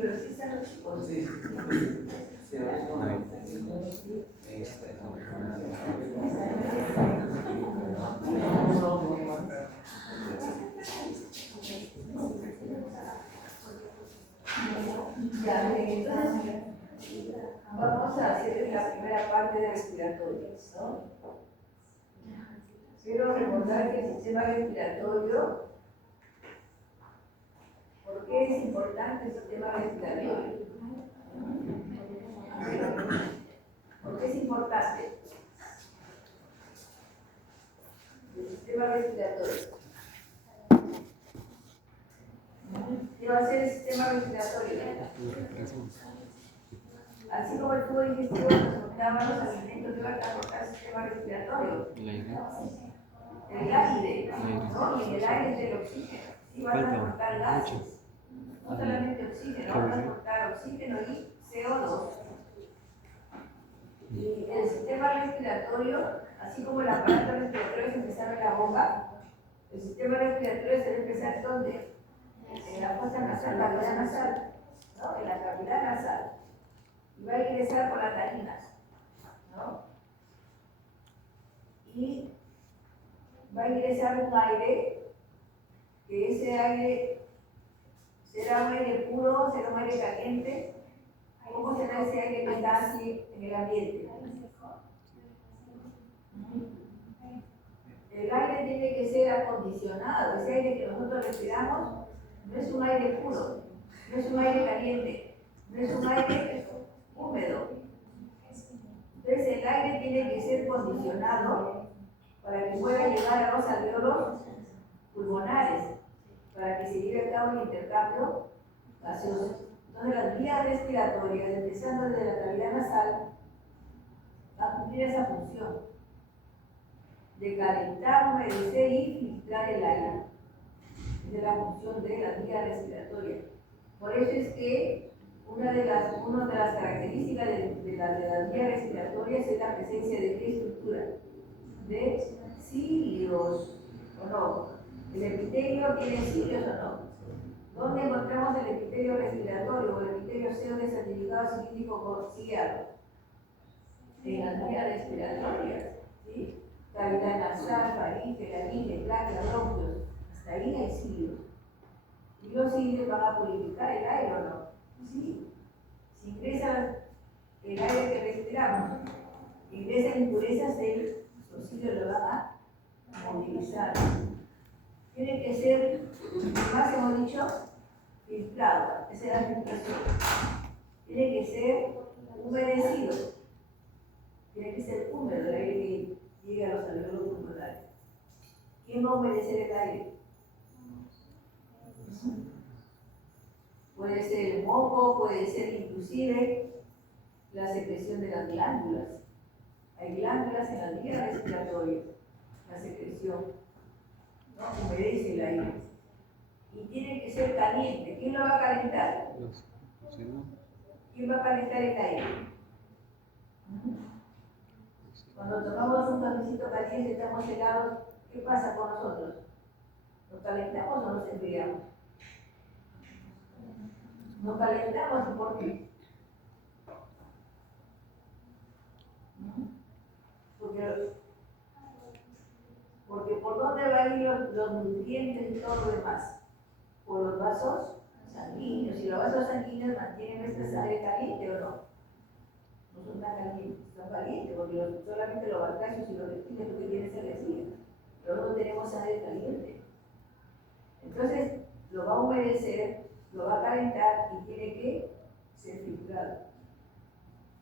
pero sí están los chicos. Sí. Ya, entonces vamos a hacer la primera parte de respiratorios, ¿no? Quiero recordar que el sistema respiratorio, ¿por qué es importante el sistema respiratorio? ¿Por qué es importante el sistema respiratorio? ¿Qué va a hacer el sistema respiratorio? Así como el tubo digestivo transportaba los alimentos, que va a transportar el sistema respiratorio. El aire, ¿no? Y en el aire es el oxígeno. Sí va a transportar gases. No solamente oxígeno, va a transportar oxígeno y CO2. Y el sistema respiratorio, así como el aparato respiratorio se empezaba en la boca, el sistema respiratorio se debe empezar ¿dónde? En la fosa nasal, la cavidad nasal, ¿no? En la cavidad nasal. Y va a ingresar por las narinas, ¿no? Y va a ingresar un aire, que ese aire será un aire puro, será un aire caliente. ¿Cómo será ese aire que está así en el ambiente? El aire tiene que ser acondicionado. Ese aire que nosotros respiramos no es un aire puro, no es un aire caliente, no es un aire húmedo. Entonces el aire tiene que ser condicionado para que pueda llegar a los alveolos pulmonares, para que se lleve a cabo el intercambio gaseoso. Entonces las vías respiratorias, empezando desde la cavidad nasal, va a cumplir esa función de calentar, humedecer y filtrar el aire. Esa es la función de las vías respiratorias. Por eso es que una de las características de las vías respiratorias es la presencia de qué estructura, de cilios, ¿o no? ¿El epitelio tiene cilios o no? ¿Dónde encontramos el epitelio respiratorio o el epitelio seno desertificado cilíndrico ciliado? En las vías respiratorias, ¿sí? Cavidad nasal, faringe, laringe, tráquea, bronquios. Hasta ahí hay cilios. ¿Y los cilios van a purificar el aire o no? Sí. Si ingresa el aire que respiramos, ingresan impurezas, los cilios lo van a movilizar. Tiene que ser, más hemos dicho, filtrado. Esa es la filtración. Tiene que ser humedecido. Tiene que ser húmedo el aire que llega a los alveolos pulmonares. ¿Quién va a humedecer el aire? Puede ser el moco, puede ser inclusive la secreción de las glándulas. Hay glándulas en las vías respiratorias, la secreción, ¿no? Humedece el aire. Y tiene que ser caliente. ¿Quién lo va a calentar? ¿Quién va a calentar el aire? Cuando tomamos un cafecito caliente, estamos helados, ¿qué pasa con nosotros? ¿Nos calentamos o nos enfriamos? Nos calentamos, ¿y por qué? Porque ¿por dónde van a ir los nutrientes y todo lo demás? Por los vasos sanguíneos. Si los vasos sanguíneos mantienen nuestra sangre caliente o no. No son tan calientes, son calientes, porque solamente los batracios y los reptiles lo que tienen sangre fría. Pero no tenemos sangre caliente. Entonces, lo va a humedecer, lo va a calentar y tiene que ser filtrado.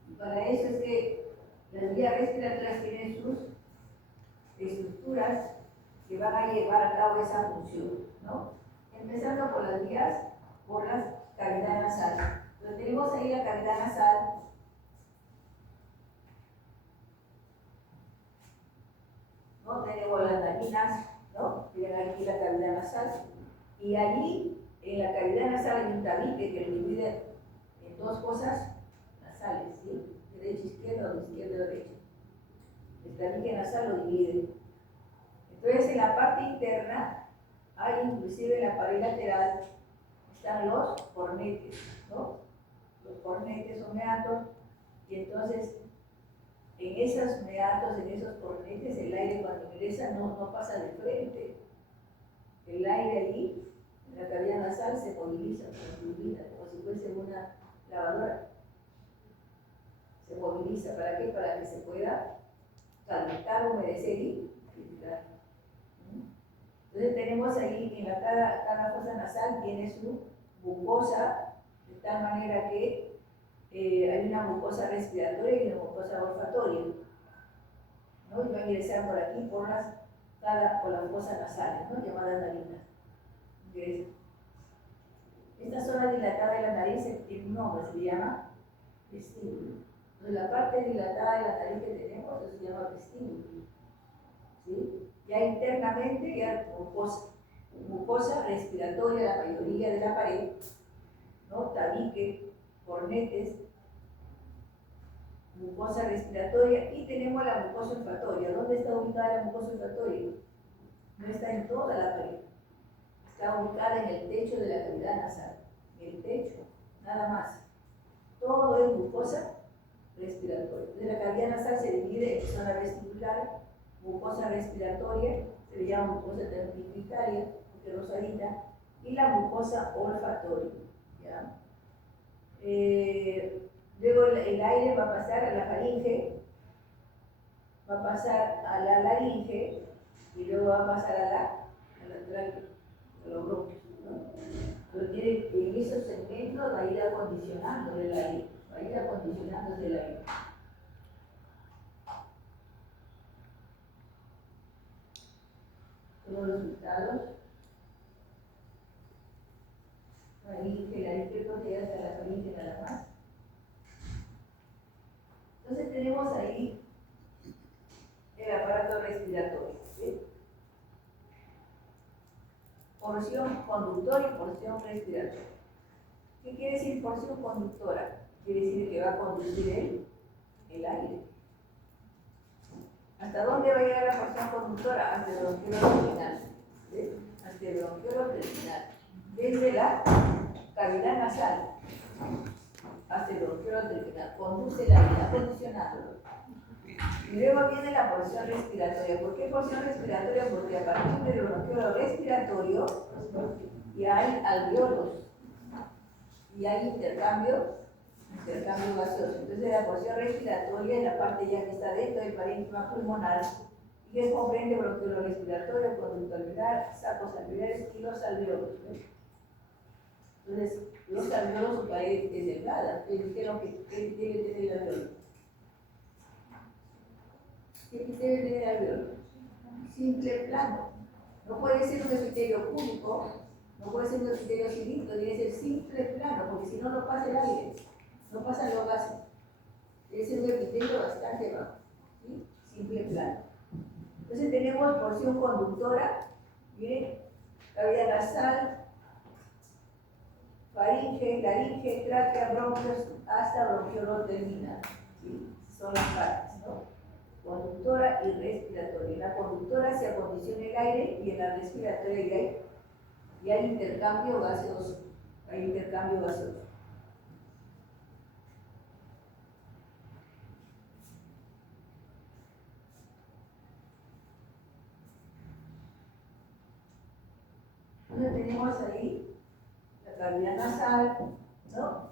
Y para eso es que las vías respiratorias tienen sus estructuras que van a llevar a cabo esa función, ¿no? Empezando por las vías, por la cavidad nasal. Entonces tenemos ahí la cavidad nasal. ¿No? Tenemos las narinas, ¿no? Tienen aquí la cavidad nasal. Y allí, en la cavidad nasal hay un tabique que lo divide en dos fosas nasales, ¿sí? Derecha, izquierda o izquierda, derecha. El tabique nasal lo divide. Entonces, en la parte interna hay inclusive en la pared lateral, están los cornetes, ¿no? Los cornetes o meatos, y entonces en esos meatos, en esos cornetes, el aire cuando ingresa no pasa de frente. El aire ahí, en la cavidad nasal, se moviliza, se turbina, como si fuese una lavadora. Se moviliza, ¿para qué? Para que se pueda calentar, humedecer y filtrar. Entonces tenemos ahí, en cada fosa nasal tiene su mucosa, de tal manera que hay una mucosa respiratoria y una mucosa olfatoria, ¿no? Y va a ingresar por aquí por las fosas nasales, ¿no? Llamadas narinas. Ingresa. Esta zona dilatada de la nariz tiene un nombre, se llama vestíbulo. Entonces la parte dilatada de la nariz que tenemos, eso se llama vestíbulo. ¿Sí? Ya internamente, ya mucosa respiratoria, la mayoría de la pared, ¿no? Tabique, cornetes, mucosa respiratoria, y tenemos la mucosa olfatoria. ¿Dónde está ubicada la mucosa olfatoria? No está en toda la pared, está ubicada en el techo de la cavidad nasal, en el techo, nada más. Todo es mucosa respiratoria. Entonces la cavidad nasal se divide en zona vestibular, mucosa respiratoria, se le llama mucosa termiticaria, porque rosadita, y la mucosa olfatoria. ¿Ya? Luego el aire va a pasar a la faringe, va a pasar a la laringe, y luego va a pasar a los bronquios, ¿no? Pero tiene, en esos segmentos va a ir acondicionando el aire, va a ir acondicionándose el aire. Todos los resultados. Faringe, laringe, proteínas a la faringe nada más. Entonces tenemos ahí el aparato respiratorio, ¿sí? Porción conductora y porción respiratoria. ¿Qué quiere decir porción conductora? Quiere decir que va a conducir el aire. ¿Hasta dónde va a llegar la porción conductora? Hasta el bronquiolo terminal. ¿Sí? Hasta el bronquiolo terminal. Desde la cavidad nasal hasta el bronquiolo terminal. Conduce el aire, acondicionándolo. Y luego viene la porción respiratoria. ¿Por qué porción respiratoria? Porque a partir del bronquiolo respiratorio ya hay alveolos y hay intercambio gaseoso. Entonces la porción respiratoria es la parte ya que está dentro del parénquima pulmonar y que comprende bronquiolo respiratorio, conducto alveolar, sacos alveolares y los alveolos. Entonces, los alveolos, su pared es delgada. Dijeron que debe tener el alveolo. ¿Qué debe tener el alveolo? Simple plano. No puede ser un epitelio cúbico, no puede ser un epitelio cilíndrico, debe ser simple plano, porque si no, no pasa el aire, no pasan los gases. Debe ser un epitelio bastante bajo, ¿sí? Simple plano. Entonces tenemos porción conductora, miren, cavidad nasal, faringe, laringe, tráquea, bronquios, hasta bronquiolo terminal, ¿sí? Son las partes, ¿no? Conductora y respiratoria. En la conductora se acondiciona el aire y en la respiratoria ya hay intercambio gaseoso. Hay intercambio gaseoso. Entonces tenemos ahí la cavidad nasal, ¿no?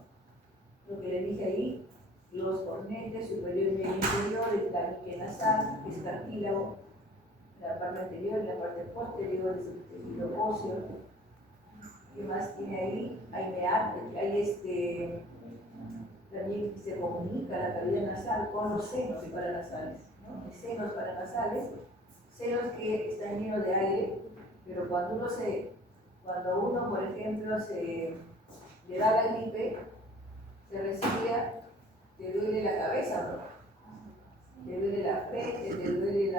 Lo que le dije ahí, los cornetes superior y medio inferior, el tabique nasal, que es cartílago, la parte anterior y la parte posterior es el tejido óseo. ¿Qué más tiene ahí? Hay también se comunica la cavidad nasal con los senos paranasales, ¿no? Hay senos paranasales, senos que están llenos de aire, pero cuando uno, por ejemplo, le da la gripe, se resfría, te duele la cabeza, ¿no? Te duele la frente, te duele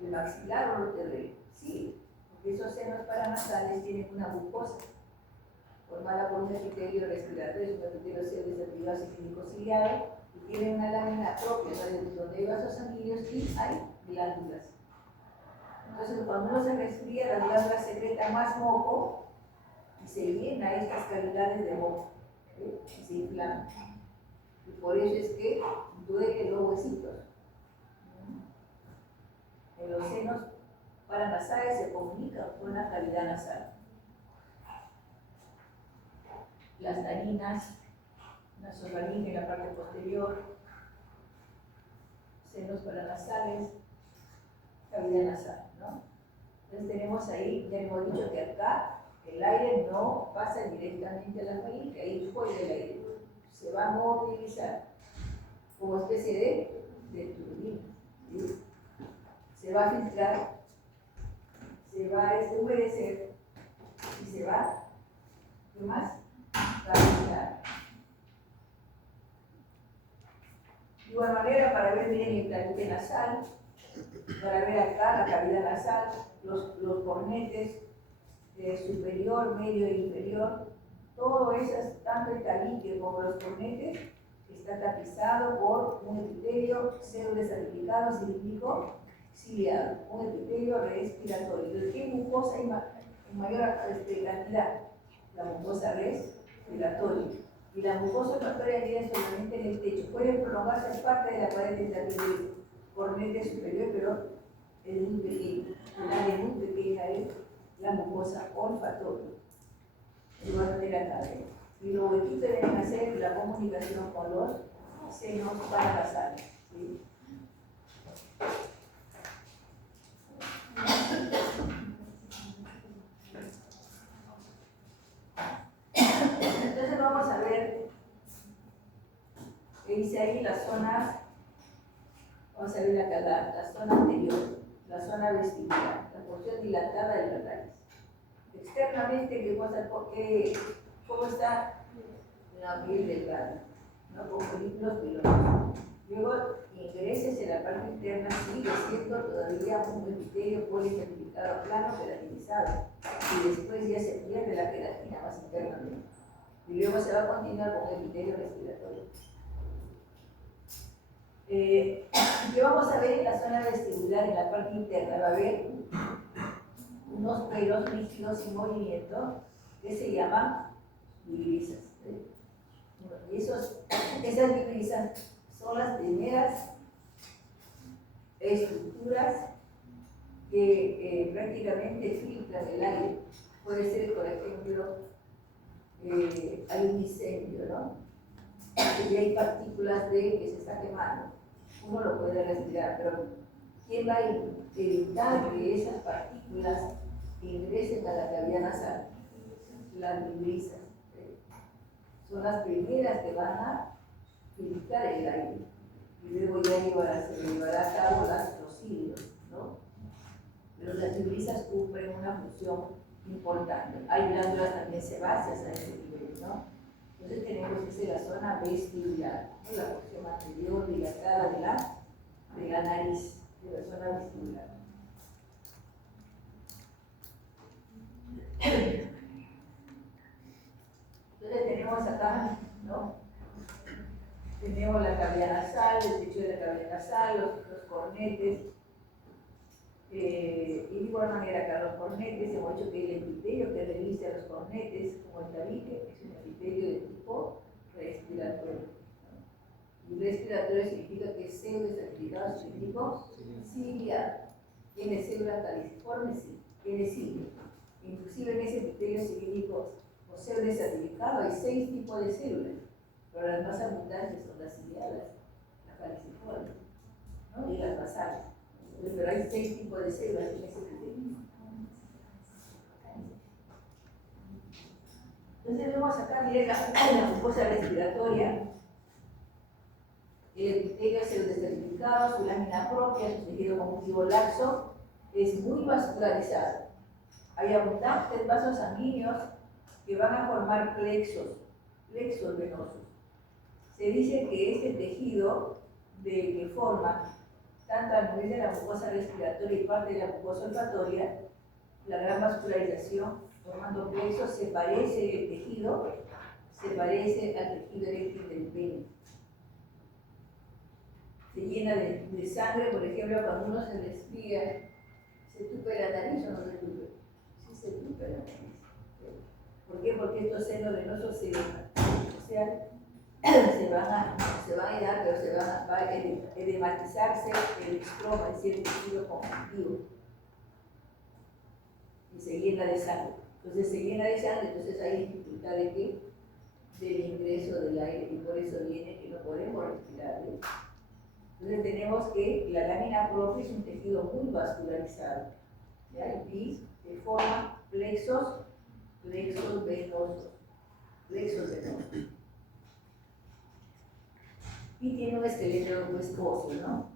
el maxilar o no te duele. Sí, porque esos senos paranasales tienen una mucosa formada por un epitelio respiratorio, es un epitelio desactivado ciclínico ciliado, y tiene una lámina propia donde hay vasos sanguíneos y hay glándulas. Entonces, cuando uno se resfría, las glándulas secretan más moco y se llena llena estas cavidades de boca, y se inflama. Y por eso es que duelen los huesitos. En los senos paranasales se comunican con la cavidad nasal. Las narinas, nasofaringe en la parte posterior, senos paranasales, cavidad nasal, ¿no? Entonces tenemos ahí, ya hemos dicho que acá el aire no pasa directamente a la faringe, ahí puede el aire, se va a movilizar como especie de turbina, ¿sí? Se va a filtrar, se va a humedecer y se va, ¿qué más? Va a filtrar. De igual manera, para ver bien el tabique nasal, para ver acá la cavidad nasal, los cornetes superior, medio e inferior, todo eso, tanto el tabique como los cornetes, está tapizado por un epitelio pseudodesertificado cilíndrico ciliado, un epitelio respiratorio. ¿De qué mucosa hay en mayor cantidad? La mucosa respiratoria. Y la mucosa olfatoria vive solamente en el techo. Puede prolongarse parte de la pared del tabique cornete superior, pero es muy pequeño. El área muy pequeña es la mucosa olfatoria. De igual manera acá. Y los huequitos deben hacer la comunicación con los senos paranasales, ¿sí? Entonces vamos a ver que dice ahí la zona, vamos a ver acá la zona anterior, la zona vestibular, la porción dilatada de la nariz. Externamente, ¿cómo está la piel delgada? ¿No? Con folículos pilosos. Luego ingreses en la parte interna, sigue siendo todavía un epitelio policertificado plano queratinizado. Y después ya se pierde la queratina más internamente. Y luego se va a continuar con el epitelio respiratorio. ¿Qué vamos a ver en la zona vestibular, en la parte interna? Va a haber unos pelos rígidos en movimiento que se llaman vibrisas. Y esas vibrisas son las primeras estructuras que prácticamente filtran el aire. Puede ser, por ejemplo, hay un incendio, ¿no? Y hay partículas que se está quemando. Uno lo puede respirar, pero ¿quién va a evitar que esas partículas ingresen a la cavidad nasal? Las vibrisas. Son las primeras que van a filtrar el aire. Y luego ya se llevará a cabo los cilios, ¿no? Pero las vibrisas cumplen una función importante. Hay glándulas también sebáceas a ese nivel, ¿no? Entonces tenemos la zona vestibular, ¿no? La porción anterior dilatada de la nariz, de la zona vestibular. Entonces tenemos acá, ¿no? Tenemos la cavidad nasal, el techo de la cavidad nasal, los cornetes. Y de igual manera acá los cornetes, hemos dicho que el epitelio que reviste a los cornetes, como el tabique, es un epitelio de tipo respiratorio, ¿no? Y respiratorio significa que es pseudodesertificado cilíndrico ciliado. Tiene células caliciformes, sí, tiene cilio. Inclusive en ese epitelio cilíndrico o pseudodesertificado hay 6 tipos de células, pero las más abundantes son las ciliadas, las caliciformes, ¿no? Y las basales. Pero hay 6 tipos de células en ese epitelio. Entonces vemos acá, miren la mucosa respiratoria, el epitelio pseudodesertificado, su lámina propia, su tejido conjuntivo laxo, es muy vascularizado. Hay abundantes vasos sanguíneos que van a formar plexos venosos. Se dice que este tejido que forma tanto a nivel de la mucosa respiratoria y parte de la mucosa olfatoria, la gran vascularización formando plexos se parece al tejido eréctil del pene. Se llena de sangre, por ejemplo, cuando uno se resfría, ¿se tupe la nariz o no se tupe? Sí se tupe la nariz. ¿Por qué? Porque estos senos venosos se van a ir, pero va a edematizarse el estroma, es decir, el tejido conjuntivo, y se llena de sangre. Entonces se llena de sangre, entonces hay dificultad de qué? Del ingreso del aire, y por eso viene que no podemos respirar, ¿eh? Entonces tenemos que la lámina propia es un tejido muy vascularizado, ¿ya? Y de forma plexos venosos. Y tiene un esqueleto pues óseo, ¿no?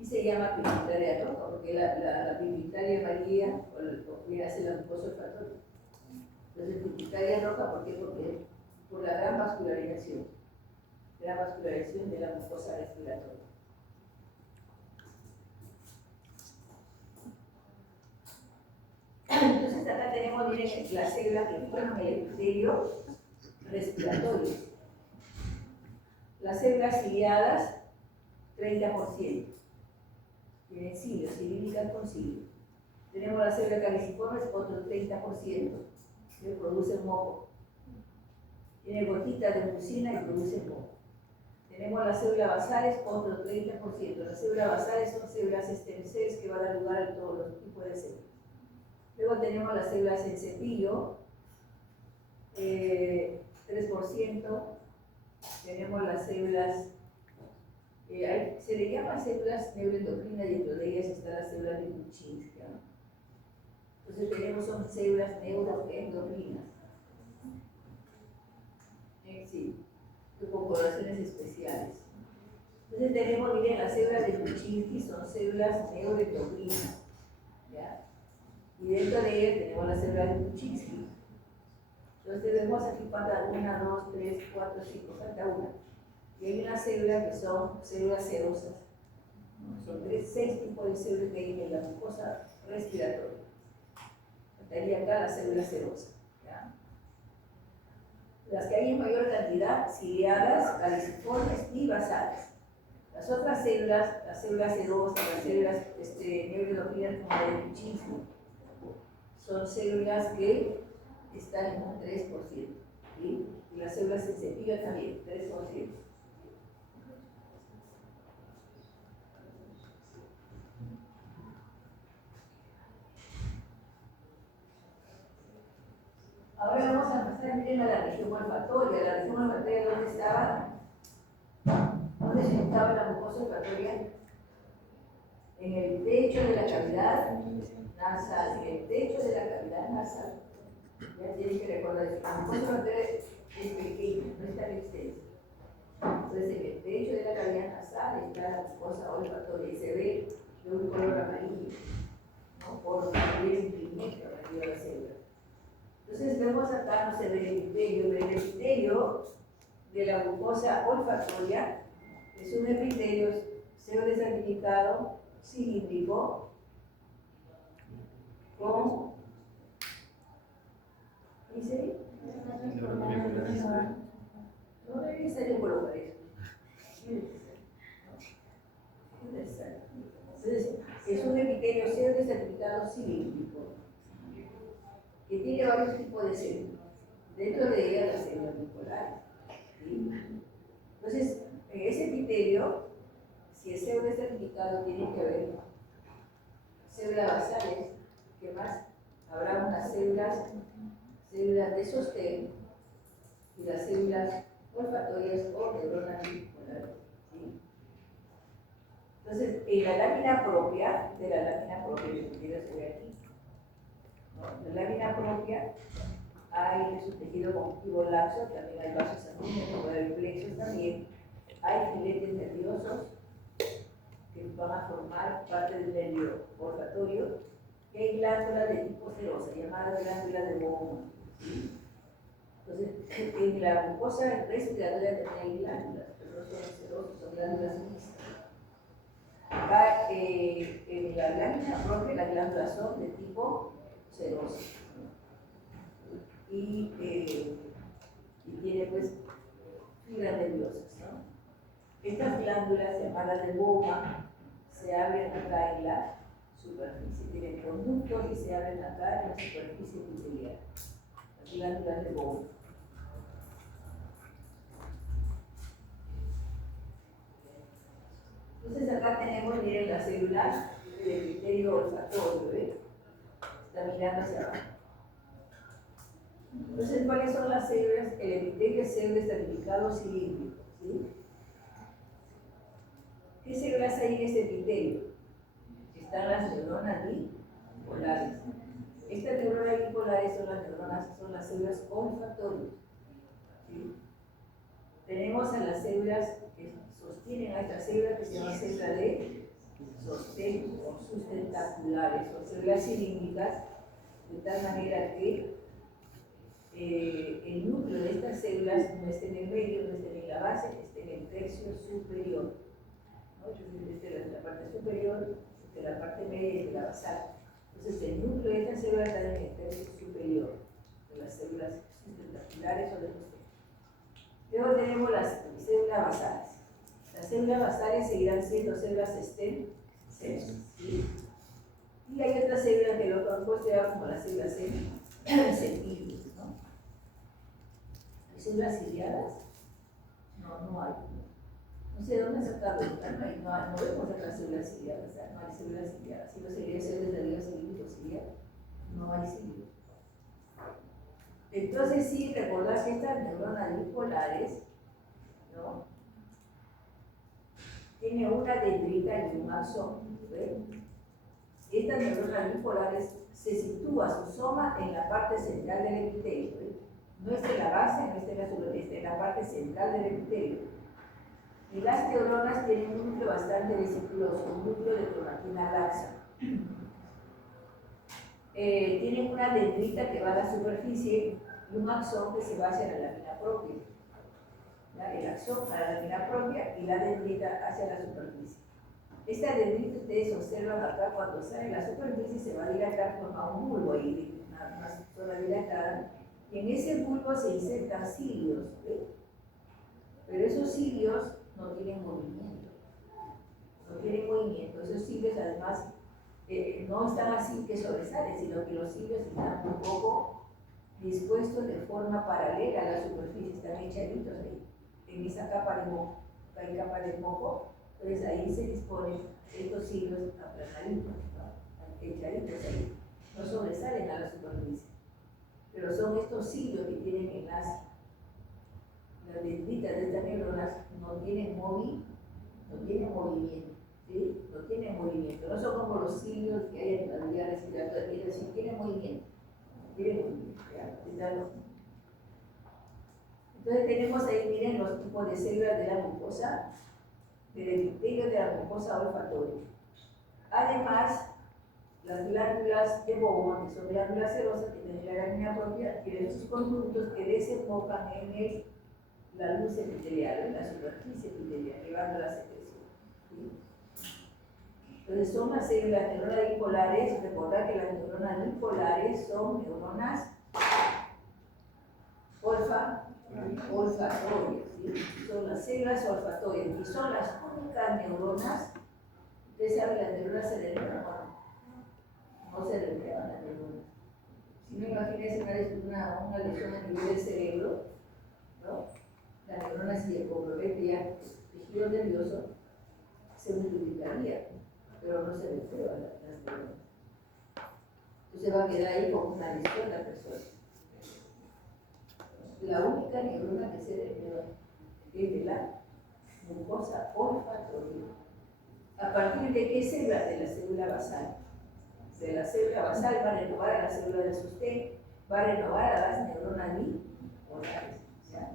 Y se llama pigmentaria roja, porque la pigmentaria amarilla o que hace la mucosa olfatoria. Entonces, pigmentaria roja, ¿por qué? Porque por la gran vascularización de la mucosa respiratoria. Entonces, acá tenemos, miren, las células que forman el epitelio respiratorio. Las células ciliadas, 30%. Tienen cilios, cilíndricas con cilios. Tenemos las células caliciformes, otro 30%, que producen moco. Tiene gotitas de mucina y producen moco. Tenemos las células basales, otro 30%. Las células basales son células stem cells que van a dar lugar a todos los tipos de células. Luego tenemos las células en cepillo, 3%. Tenemos las células, se le llama células neuroendocrinas y dentro de ellas están las células de Kuczynski, ¿no? Entonces son células neuroendocrinas. Sí, con coloraciones especiales. Entonces tenemos, miren, las células de Kuczynski son células neuroendocrinas, ¿ya? Y dentro de ellas tenemos las células de Kuczynski. Entonces vemos aquí falta 1, 2, 3, 4, 5, falta una. Y hay unas células que son células serosas. Son 6 tipos de células que hay en la mucosa respiratoria. Faltaría acá las células serosas, ¿ya? Las que hay en mayor cantidad, ciliadas, caliciformes y basales. Las otras células, las células sedosas, las células neuroendocrinas como la de Kuczynski, son células que están en un 3%. ¿Sí? Y las células en cepillo también, 3%. Ahora vamos a pasar, miren, a la región olfatoria. La región olfatoria, ¿dónde estaba? ¿Dónde se estaba la mucosa olfatoria? En el techo de la cavidad nasal. En el techo de la cavidad nasal. Ya tienen que recordar eso. La mucosa olfatoria es pequeña, no es tan extensa. Entonces, en el techo de la cavidad nasal está la mucosa olfatoria y se ve de un color amarillo, ¿no? Por el pigmento amarillo de la célula. Entonces vemos acá, no se ve el epitelio, pero el epitelio de la mucosa olfatoria es un epitelio pseudoestratificado, cilíndrico, con, ¿dice? No es necesario colocar eso. Entonces, es un epitelio pseudoestratificado cilíndrico, que tiene varios tipos de células. Dentro de ellas las células bipolares. ¿Sí? Entonces, en ese epitelio, si es pseudoestratificado, tiene que haber células basales. ¿Qué más? Habrá unas células de sostén y las células olfatorias o neuronas bipolares. ¿Sí? Entonces, en la lámina propia, el epitelio se ve aquí. ¿No? La lámina propia hay su tejido conjuntivo laxo, también hay vasos sanguíneos, puede haber plexos también, hay filetes nerviosos que van a formar parte del nervio olfatorio, y hay glándulas de tipo serosa, llamadas glándulas de Bowman. Entonces, en la mucosa respiratoria también hay glándulas, pero no son serosas, son glándulas mixtas. Acá en la lámina propia las glándulas son de tipo serosa. Y tiene pues fibras nerviosas, ¿no? Estas glándulas llamadas de Bowman se abren acá en la superficie. Tienen conductos y se abren acá en la superficie epitelial, las glándulas de Bowman. Entonces acá tenemos, miren, la célula del epitelio olfatorio, ¿ven? Está mirando hacia abajo. Entonces, ¿cuáles son las células? El epitelio es célula estratificado cilíndrico, ¿sí? ¿Qué células hay en este epitelio? Están las neuronas bipolares. Estas neuronas bipolares son las células olfatorias, ¿sí? Tenemos a las células que sostienen a estas células que se llaman células de sostén o sustentaculares, o células cilíndricas, de tal manera que el núcleo de estas células no esté en el medio, no esté en la base, esté en el tercio superior, ¿no? Desde la parte superior, desde la parte media y desde la basal. Entonces el núcleo de estas células está en el tercio superior de las células sustentaculares o de sostén. Luego tenemos las células basales. Las células basales seguirán siendo células stem cells, ¿sí? Y hay otras células que lo consideran como las células sensibles, ¿no? ¿Hay células ciliadas? No hay. No sé dónde sacarlo, no vemos acá células ciliadas, o sea, no hay células ciliadas. Si no serían células de Dios ciliadas, no hay ciliadas. Entonces sí, recordar que estas neuronas bipolares, ¿no?, tiene una dendrita y un axón, ¿ven? Estas neuronas bipolares se sitúa su soma en la parte central del epitelio, ¿ven? No es en la base, no es en la superficie, está en la parte central del epitelio. Y las neuronas tienen un núcleo bastante vesiculoso, un núcleo de cromatina laxa. Tienen una dendrita que va a la superficie y un axón que se va hacia la lámina propia. El axón a la lámina propia y la dendrita hacia la superficie. Esta dendrita ustedes observan acá cuando sale a la superficie se va a dilatar, forma un bulbo ahí, una zona dilatada, y en ese bulbo se insertan cilios, ¿ve? Pero esos cilios no tienen movimiento. No tienen movimiento. Esos cilios además no están así que sobresalen, sino que los cilios están un poco dispuestos de forma paralela a la superficie, están echaditos ahí, en esa capa de moco. Hay capa de moco, entonces ahí se disponen estos cilios aplanaditos, ¿no?, echaditos ahí, no sobresalen a la superficie, pero son estos cilios que tienen enlace. Las dendritas de estas neuronas no tienen movimiento, ¿sí? No tienen movimiento, no son como los cilios que hay en la vía respiratoria, es decir, tienen movimiento, ¿ya? Entonces tenemos ahí, miren, los tipos de células de la mucosa, del epitelio de la mucosa olfatoria. Además, las glándulas de Bowman, que son glándulas serosas que tienen la lámina propia, tienen sus conductos que desembocan en la luz epitelial, en la superficie epitelial, llevando la secreción, ¿sí? Entonces son las células neuronas bipolares. Recordad que las neuronas bipolares son neuronas olfatorias, ¿sí? Son las células olfatorias y son las únicas neuronas. Ustedes saben, las neuronas se delegan, no se delegan las neuronas. Si no, imagínense una lesión a nivel del cerebro, ¿no? La neurona, si el compromete tejido nervioso, se multiplicaría, pero no se reprueba las neuronas. Entonces va a quedar ahí como una lesión la persona. La única neurona que se reprueba es de la mucosa olfatoria. ¿A partir de qué célula? De la célula basal. De la célula basal va a renovar a la célula de sostén, va a renovar a las neuronas bipolares, ¿ya?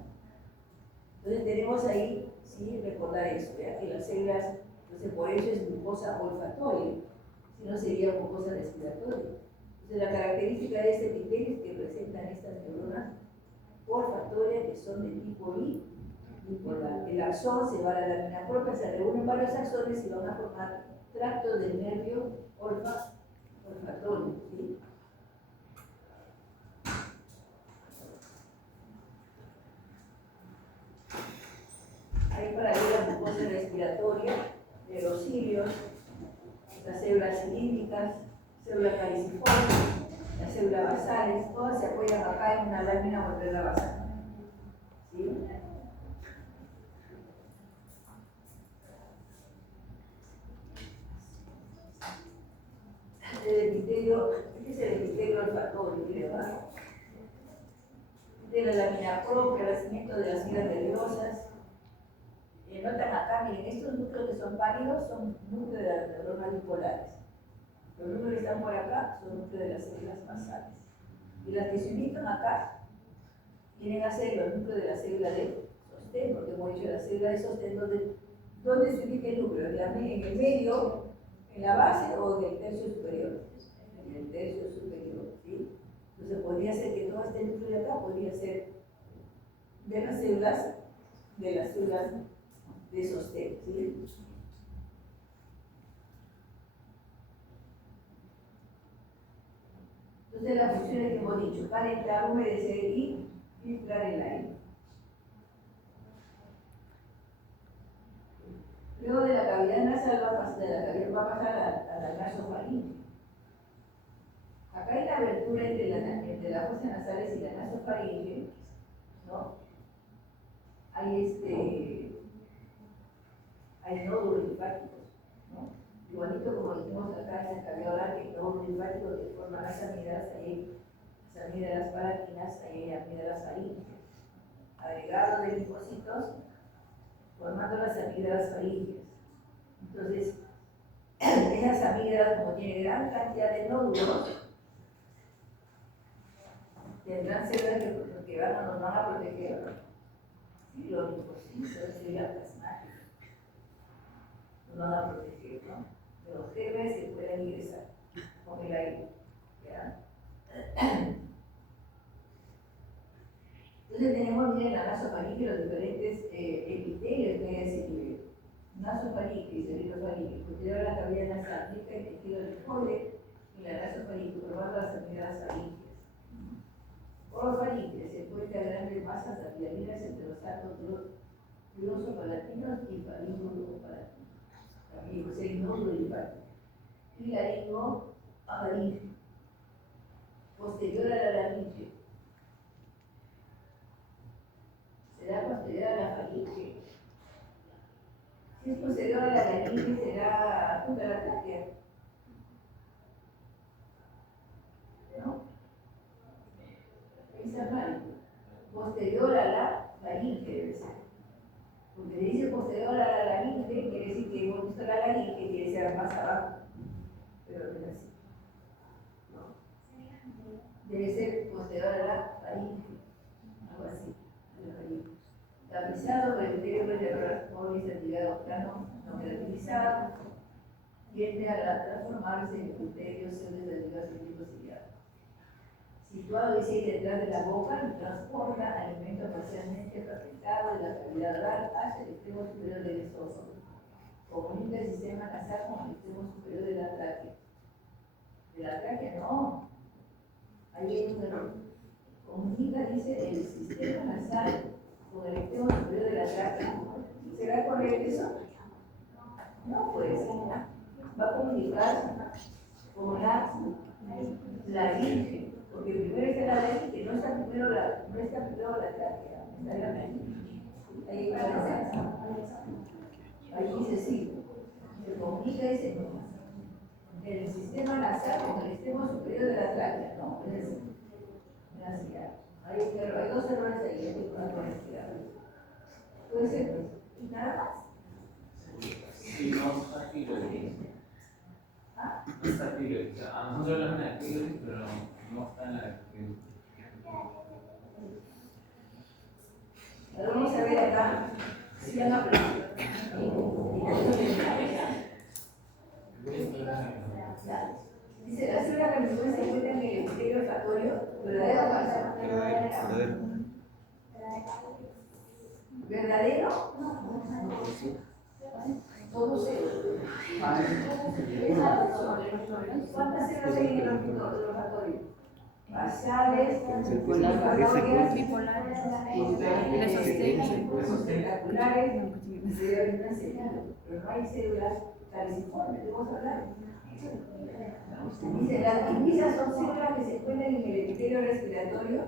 Entonces tenemos ahí, sí, recordar eso, ¿ya? Que las células, entonces por eso es mucosa olfatoria, si no sería mucosa respiratoria. Entonces la característica de este epitelio es que presentan estas neuronas olfatorias que son de tipo bipolar. El axón se va a la lámina propia, se reúnen varios axones y van a formar tractos del nervio olfatorio, ¿sí? Ahí para ver la mucosa respiratoria de los cilios, las células cilíndricas, caliciformes, las células basales, todas se apoyan acá en una lámina molecular basal. ¿Sí? El epitelio, este es el epitelio olfatorio, ¿verdad? De la lámina propia, el nacimiento de las fibras nerviosas. Notan acá, miren, estos núcleos que son pálidos son núcleos de las neuronas bipolares. Los núcleos que están por acá son núcleos de las células basales. Y las que se ubican acá vienen a ser los núcleos de la célula de sostén, porque hemos dicho la célula de sostén, ¿dónde se ubica el núcleo? ¿En el medio, en la base o en el tercio superior? En el tercio superior, ¿sí? Entonces podría ser que todo este núcleo de acá podría ser de las células de sostén, ¿sí? Entonces las funciones que hemos dicho, calentar, humedecer y filtrar el aire. Luego de la cavidad nasal va a pasar a la nasofaringe. Acá hay la abertura entre las fosas nasales y la nasofaringe, ¿no? Hay nódulos linfáticos, ¿no? Igualito como dijimos acá en la cavidad oral, que nódulos linfáticos que forman las amígdalas, ahí las amígdalas palatinas, ahí hay amígdalas faringes. Agregado de linfocitos formando las amígdalas faringes. Entonces, esas amígdalas, como tienen gran cantidad de nódulos, tendrán células que nos van a proteger. Sí, los linfocitos, células plasmáticas, nos van a proteger, ¿no? De los gérmenes que puedan ingresar con el aire. ¿Ya? Entonces tenemos, miren, la nasofaringe, los diferentes epitelios que hay en ese nivel. Nasofaringe, cerebrofaringe, posterior a la cavidad nasal, rica en tejido linfoide, y la nasofaringe, formando las amígdalas faringes. Orofaringe, se encuentran grandes masas apialinas entre los sacos glosopalatinos y faringopalatinos. También es el nódulo linfático. Y laringofaringe, posterior a la laringe. Será posterior a la faringe. Si es posterior a la laringe, será junto a la tráquea. ¿No? Está mal. Posterior a la laringe debe ser. Porque si dice posterior a la laringe, quiere decir que hemos visto la laringe, quiere ser más abajo. Pero no es así. ¿No? Debe ser posterior a la laringe. Algo así. Tapizado por el epitelio vertebral polisaturado plano no queratinizado, tiende a transformarse en epitelio pseudoderivado ciliado. Situado detrás de la boca, transporta alimento parcialmente fragmentado de la cavidad oral hacia el extremo superior del esófago. Comunica el sistema nasal con el extremo superior de la tráquea. De la tráquea no. Ahí hay un error. Comunica, dice, el sistema nasal con el extremo superior de la tráquea. ¿Será correcto eso? No, pues va a comunicar con la laringe, porque primero está la laringe, no está primero la tráquea, está la laringe. Ahí va la sensación. Ahí dice sí, se comunica ese no. El sistema nasal con el extremo superior de la tráquea, no, es así. Hay dos errores ahí, hay que poner con el puede ser, ¿y nada más? Sí, no está tiroides. ¿Ah? No está tiroides. A nosotros hablamos de tiroides, pero no está en la tiroides. Vamos a ver acá. Si han aprendido. Dice, hace una canción se encuentra en el epitelio olfatorio, ¿verdadero o falso? ¿Verdadero? Todos ellos. ¿Cuántas células hay en el olfatorio? Basales, tripolares, espectaculares, pero no hay células caliciformes, debemos hablar. Dice, las divisas son células que se encuentran en el epitelio respiratorio.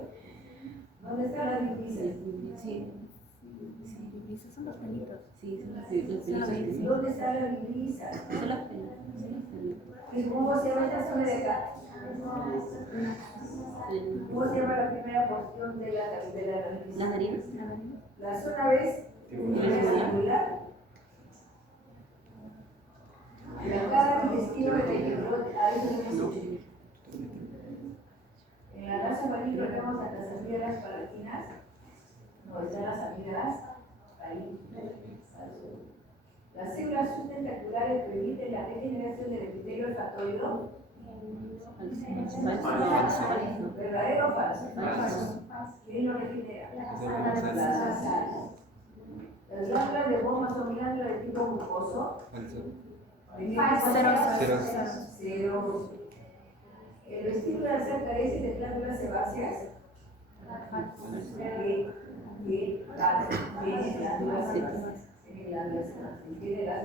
¿Dónde están las divisas? Sí. Divisas son los pelitos. Sí, son los pelitos. ¿Dónde están las divisas? Son los pelitos. ¿Y cómo se llama esta zona de acá? ¿Cómo se llama la primera porción de la nariz? La nariz. La zona ¿ves? Vestibular. La cara del intestino del a veces no se escucha. En la raza marina vemos a las amígdalas palatinas. No, están las amígdalas ahí. Las células subtentaculares permiten la regeneración del epitelio olfatoideo. ¿Verdadero o falso? ¿Quién lo regenera? Las basales. Las glándulas de Bowman son glándulas de tipo mucoso. Cero. El vestíbulo nasal carece de glándulas sebáceas. Tiene glándulas sebáceas. Tiene las